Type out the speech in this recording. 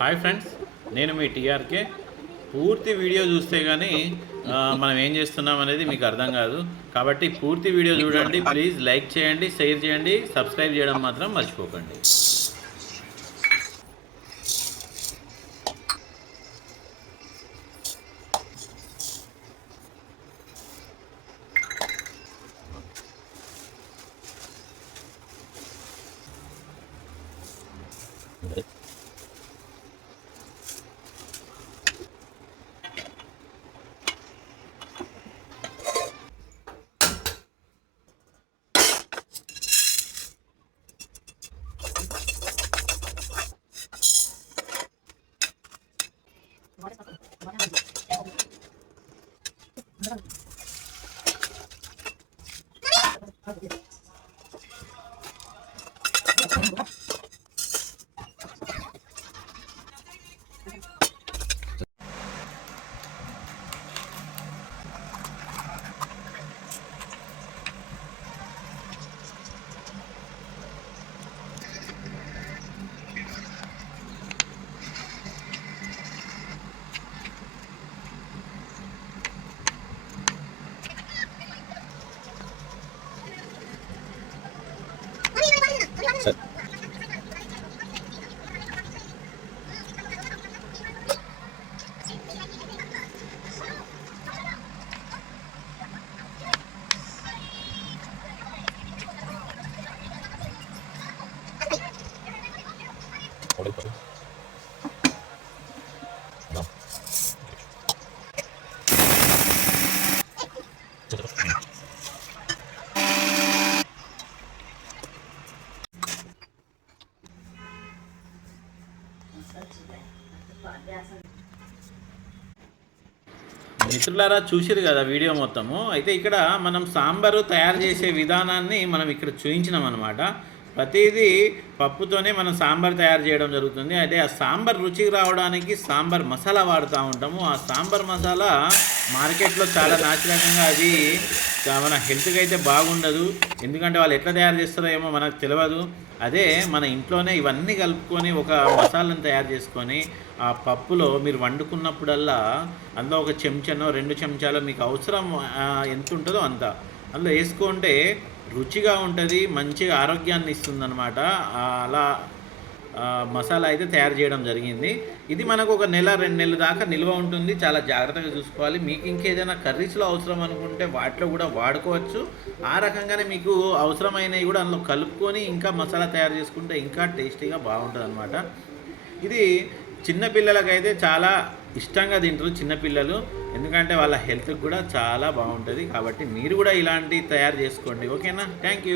Hi friends, నేను మీ TRK. పూర్తి video చూస్తే కానీ మనం ఏం చేస్తున్నాం అనేది మీకు అర్థం కాదు. కాబట్టి పూర్తి వీడియో చూడండి. ప్లీజ్ లైక్ చేయండి, షేర్ చేయండి, సబ్స్క్రైబ్ చేయడం మాత్రం మర్చిపోకండి. మిత్రులారా, చూసిరు కదా వీడియో మొత్తము. అయితే ఇక్కడ మనం సాంబారు తయారు చేసే విధానాన్ని మనం ఇక్కడ చూపించినాం అనమాట. ప్రతిదీ పప్పుతోనే మనం సాంబార్ తయారు చేయడం జరుగుతుంది. అయితే ఆ సాంబార్ రుచికి రావడానికి సాంబార్ మసాలా వాడుతూ ఉంటాము. ఆ సాంబార్ మసాలా మార్కెట్లో చాలా నాసిరకంగా అది మన హెల్త్కి అయితే బాగుండదు. ఎందుకంటే వాళ్ళు ఎట్లా తయారు చేస్తారో ఏమో మనకు తెలియదు. అదే మన ఇంట్లోనే ఇవన్నీ కలుపుకొని ఒక మసాలాను తయారు చేసుకొని ఆ పప్పులో మీరు వండుకున్నప్పుడల్లా అందులో ఒక చెంచానో 2 చెంచాలో మీకు అవసరం ఎంత ఉంటుందో అంత అందులో వేసుకుంటే రుచిగా ఉంటుంది, మంచిగా ఆరోగ్యాన్ని ఇస్తుందన్నమాట. అలా మసాలా అయితే తయారు చేయడం జరిగింది. ఇది మనకు ఒక నెల 2 నెలల దాకా నిల్వ ఉంటుంది. చాలా జాగ్రత్తగా చూసుకోవాలి. మీకు ఇంకేదైనా కర్రీస్లో అవసరం అనుకుంటే వాటిలో కూడా వాడుకోవచ్చు. ఆ రకంగానే మీకు అవసరమైనవి కూడా అందులో కలుపుకొని ఇంకా మసాలా తయారు చేసుకుంటే ఇంకా టేస్టీగా బాగుంటుంది అనమాట. ఇది చిన్నపిల్లలకైతే చాలా ఇష్టంగా తింటారు చిన్నపిల్లలు. ఎందుకంటే వాళ్ళ హెల్త్కి కూడా చాలా బాగుంటుంది. కాబట్టి మీరు కూడా ఇలాంటివి తయారు చేసుకోండి. ఓకేనా? Thank you.